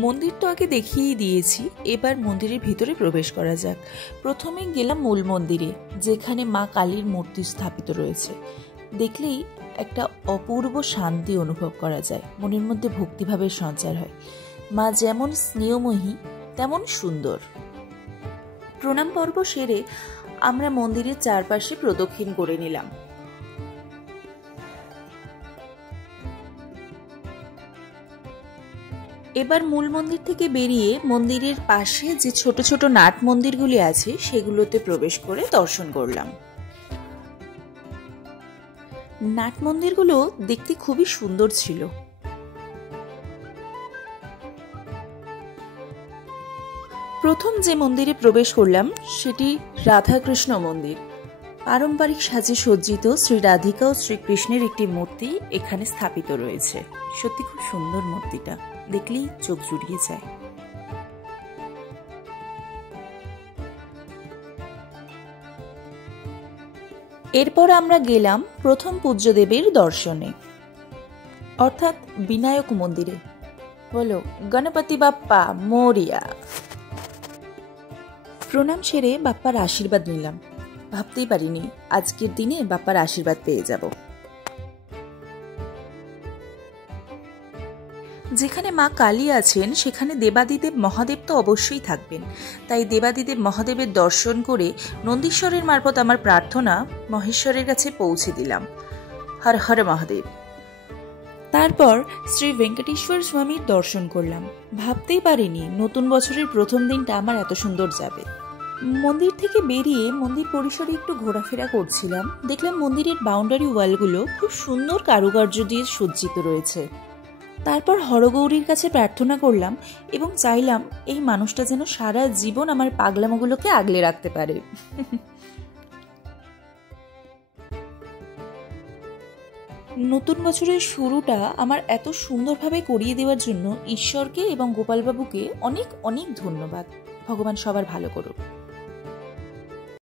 মন্দির তো আগে দেখিয়েই দিয়েছি, এবার মন্দিরের ভিতরে প্রবেশ করা যাক। প্রথমে গেলাম মূল মন্দিরে, যেখানে মা কালীর মূর্তি স্থাপিত রয়েছে। দেখলেই একটা অপূর্ব শান্তি অনুভব করা যায়, মনের মধ্যে ভক্তিভাবের সঞ্চার হয়। মা যেমন স্নেহময়ী তেমন সুন্দর। প্রণাম পর্ব সেরে আমরা মন্দিরের চারপাশে প্রদক্ষিণ করে নিলাম। এবার মূল মন্দির থেকে বেরিয়ে মন্দিরের পাশে যে ছোট ছোট নাট মন্দিরগুলি আছে সেগুলোতে প্রবেশ করে দর্শন করলাম। নাট মন্দিরগুলো দেখতে খুবই সুন্দর ছিল। প্রথম যে মন্দিরে প্রবেশ করলাম সেটি রাধাকৃষ্ণ মন্দির। পারম্পরিক সাজে সজ্জিত শ্রী রাধিকা ও শ্রীকৃষ্ণের একটি মূর্তি এখানে স্থাপিত রয়েছে। সত্যি খুব সুন্দর মূর্তিটা, দেখলেই চোখ জুড়িয়ে যায়। এরপর আমরা গেলাম প্রথম পূজ্যদেবের দর্শনে, অর্থাৎ বিনায়ক মন্দিরে। বলো গণপতি বাপ্পা মোরিয়া। প্রণাম সেরে বাপ্পার আশীর্বাদ নিলাম। ভাবতেই পারিনি আজকের দিনে বাপ্পার আশীর্বাদ পেয়ে যাব। যেখানে মা কালী আছেন সেখানে দেবাদিদেব মহাদেব তো অবশ্যই থাকবেন, তাই দেবাদিদেব মহাদেবের দর্শন করে নন্দীশ্বরের মারফত আমার প্রার্থনা মহেশ্বরের কাছে পৌঁছে দিলাম। হর হর মহাদেব। তারপর শ্রী ভেঙ্কটেশ্বর স্বামীর দর্শন করলাম। ভাবতেই পারিনি নতুন বছরের প্রথম দিনটা আমার এত সুন্দর যাবে। মন্দির থেকে বেরিয়ে মন্দির পরিসরে একটু ঘোরাফেরা করছিলাম। দেখলাম মন্দিরের বাউন্ডারি ওয়ালগুলো খুব সুন্দর কারুকার্য দিয়ে সজ্জিত রয়েছে। তারপর হরগৌরীর কাছে প্রার্থনা করলাম এবং চাইলাম এই মানুষটা যেন সারা জীবন আমার পাগলামোগুলোকে আগলে রাখতে পারে। নতুন বছরের শুরুটা আমার এত সুন্দরভাবে করিয়ে দেওয়ার জন্য ঈশ্বরকে এবং গোপালবাবুকে অনেক অনেক ধন্যবাদ। ভগবান সবার ভালো করুক।